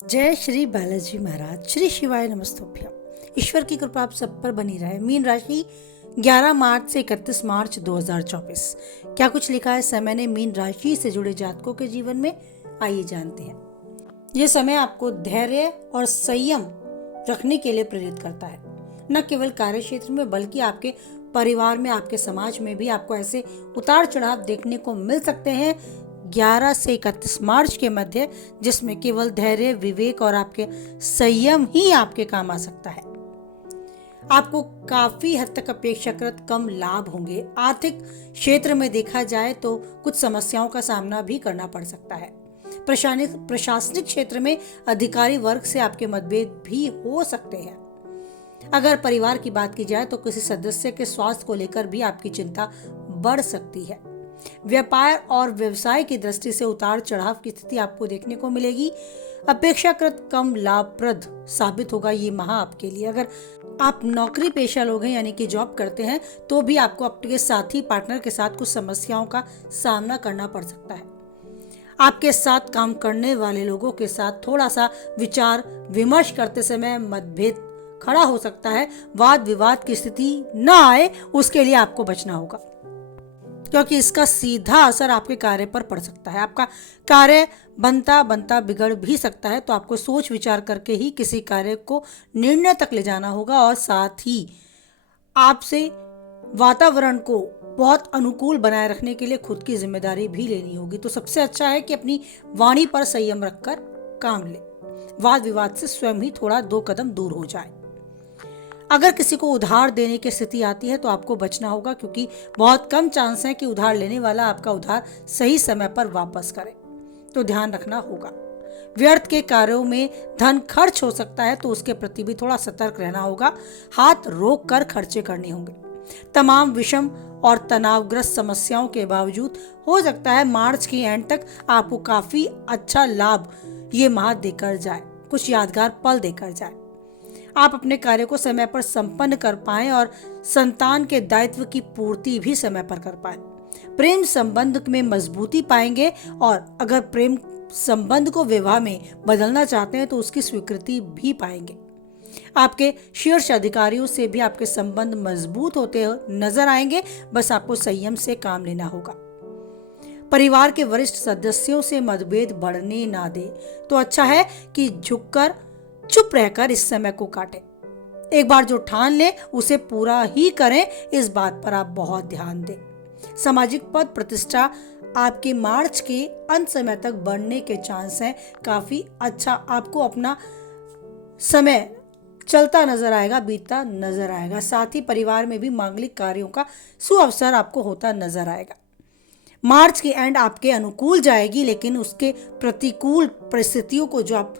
जय श्री बालाजी महाराज। श्री शिवाय नमस्तुभ्यम। ईश्वर की कृपा आप सब पर बनी रहे। मीन राशि 11 मार्च से 31 मार्च 2024। क्या कुछ लिखा है समय ने मीन राशि से जुड़े जातकों के जीवन में, आइए जानते हैं। यह समय आपको धैर्य और संयम रखने के लिए प्रेरित करता है। न केवल कार्य क्षेत्र में बल्कि आपके परिवार में, आपके समाज में भी आपको ऐसे उतार चढ़ाव देखने को मिल सकते हैं 11 से 31 मार्च के मध्य, जिसमें केवल धैर्य, विवेक और आपके संयम ही आपके काम आ सकता है। आपको काफी हद तक अपेक्षाकृत कम लाभ होंगे। आर्थिक क्षेत्र में देखा जाए तो कुछ समस्याओं का सामना भी करना पड़ सकता है। प्रशासनिक क्षेत्र में अधिकारी वर्ग से आपके मतभेद भी हो सकते हैं। अगर परिवार की बात की जाए तो किसी सदस्य के स्वास्थ्य को लेकर भी आपकी चिंता बढ़ सकती है। व्यापार और व्यवसाय की दृष्टि से उतार चढ़ाव की स्थिति आपको देखने को मिलेगी। अपेक्षाकृत कम लाभप्रद साबित होगा ये माह आपके लिए। अगर आप नौकरी पेशा लोग हैं यानी कि जॉब करते हैं तो भी आपको अपने साथी पार्टनर के साथ कुछ समस्याओं का सामना करना पड़ सकता है। आपके साथ काम करने वाले लोगों के साथ थोड़ा सा विचार विमर्श करते समय मतभेद खड़ा हो सकता है। वाद विवाद की स्थिति न आए उसके लिए आपको बचना होगा, क्योंकि इसका सीधा असर आपके कार्य पर पड़ सकता है। आपका कार्य बनता बनता बिगड़ भी सकता है, तो आपको सोच विचार करके ही किसी कार्य को निर्णय तक ले जाना होगा और साथ ही आपसे वातावरण को बहुत अनुकूल बनाए रखने के लिए खुद की जिम्मेदारी भी लेनी होगी। तो सबसे अच्छा है कि अपनी वाणी पर संयम रखकर काम ले। वाद विवाद से स्वयं ही थोड़ा 2 कदम दूर हो जाए। अगर किसी को उधार देने की स्थिति आती है तो आपको बचना होगा, क्योंकि बहुत कम चांस है कि उधार लेने वाला आपका उधार सही समय पर वापस करे, तो ध्यान रखना होगा। व्यर्थ के कार्यों में धन खर्च हो सकता है, तो उसके प्रति भी थोड़ा सतर्क रहना होगा। हाथ रोक कर खर्चे करने होंगे। तमाम विषम और तनावग्रस्त समस्याओं के बावजूद हो सकता है मार्च की एंड तक आपको काफी अच्छा लाभ ये माह देकर जाए, कुछ यादगार पल देकर जाए। आप अपने कार्य को समय पर संपन्न कर पाएं और संतान के दायित्व की पूर्ति भी समय पर कर पाएं। प्रेम संबंध में मजबूती पाएंगे, और अगर प्रेम संबंध को विवाह में बदलना चाहते हैं तो उसकी स्वीकृति भी पाएंगे। आपके शीर्ष अधिकारियों से भी आपके संबंध मजबूत होते नजर आएंगे। बस आपको संयम से काम लेना होगा। परिवार के वरिष्ठ सदस्यों से मतभेद बढ़ने ना दे, तो अच्छा है कि झुककर चुप रहकर इस समय को काटें। एक बार जो ठान ले उसे पूरा ही करें, इस बात पर आप बहुत ध्यान दें। सामाजिक पद प्रतिष्ठा आपके मार्च के अंत समय तक बढ़ने के चांस हैं काफी अच्छा। आपको अपना समय चलता नजर आएगा, बीतता नजर आएगा। साथ ही परिवार में भी मांगलिक कार्यों का सुअवसर आपको होता नजर आएगा। मार्च की एंड आपके अनुकूल जाएगी, लेकिन उसके प्रतिकूल परिस्थितियों को जो आप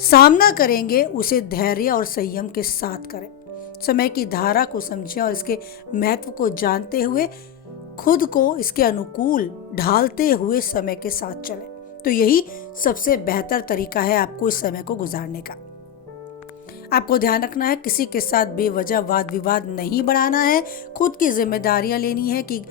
सामना करेंगे उसे धैर्य और संयम के साथ करें। समय की धारा को समझें और इसके महत्व को जानते हुए खुद को इसके अनुकूल ढालते हुए समय के साथ चलें। तो यही सबसे बेहतर तरीका है आपको इस समय को गुजारने का। आपको ध्यान रखना है, किसी के साथ बेवजह वाद विवाद नहीं बढ़ाना है। खुद की जिम्मेदारियां लेनी है कि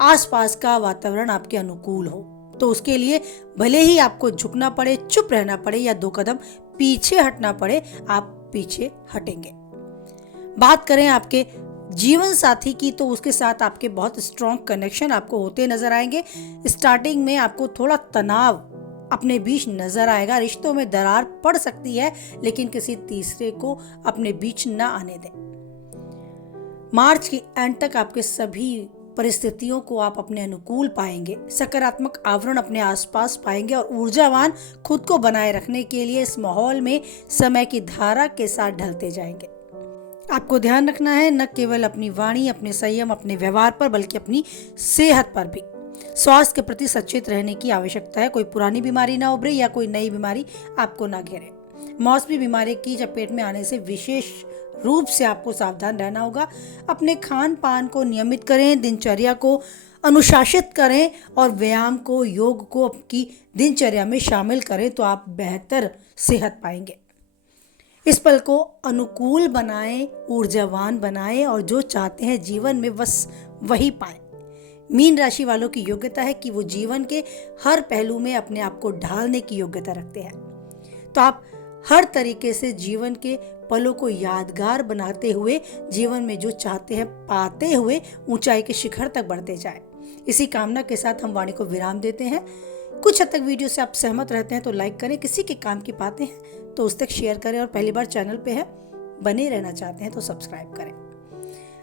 आसपास का वातावरण आपके अनुकूल हो। तो उसके लिए भले ही आपको झुकना पड़े, चुप रहना पड़े या 2 कदम पीछे हटना पड़े, आप पीछे हटेंगे। बात करें आपके जीवन साथी की, तो उसके साथ आपके बहुत स्ट्रॉन्ग कनेक्शन आपको होते नजर आएंगे। स्टार्टिंग में आपको थोड़ा तनाव अपने बीच नजर आएगा। रिश्तों में दरार पड़ सकती है, लेकिन किसी तीसरे को अपने बीच न आने दें। मार्च की एंड तक आपके सभी परिस्थितियों को आप अपने अनुकूल पाएंगे। सकारात्मक आवरण अपने आसपास पाएंगे और ऊर्जावान खुद को बनाए रखने के लिए इस माहौल में समय की धारा के साथ ढलते जाएंगे। आपको ध्यान रखना है न केवल अपनी वाणी, अपने संयम, अपने व्यवहार पर, बल्कि अपनी सेहत पर भी। स्वास्थ्य के प्रति सचेत रहने की आवश्यकता है। कोई पुरानी बीमारी ना उभरे या कोई नई बीमारी आपको ना घेरे। मौसमी बीमारी की चपेट में आने से विशेष रूप से आपको सावधान रहना होगा। अपने खान पान को नियमित करें, दिनचर्या को अनुशासित करें और व्यायाम को, योग को आपकी दिनचर्या में शामिल करें, तो आप बेहतर सेहत पाएंगे। इस पल को अनुकूल बनाएं, ऊर्जावान बनाएं और जो चाहते हैं जीवन में बस वही पाएं। मीन राशि वालों की योग्यता है कि वो जीवन के हर पहलू में अपने आप को ढालने की योग्यता रखते हैं। तो आप हर तरीके से जीवन के पलों को यादगार बनाते हुए जीवन में जो चाहते हैं पाते हुए ऊंचाई के शिखर तक बढ़ते जाएं। इसी कामना के साथ हम वाणी को विराम देते हैं। कुछ हद तक वीडियो से आप सहमत रहते हैं तो लाइक करें, किसी के काम की पाते हैं तो उस तक शेयर करें, और पहली बार चैनल पे है बने रहना चाहते हैं तो सब्सक्राइब करें।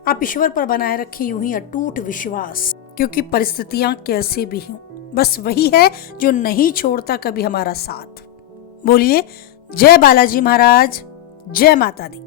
आप ईश्वर पर बनाए रखें यूं ही अटूट विश्वास, क्योंकि परिस्थितियां कैसे भी हों बस वही है जो नहीं छोड़ता कभी हमारा साथ। बोलिए जय बालाजी महाराज, जय माता दी।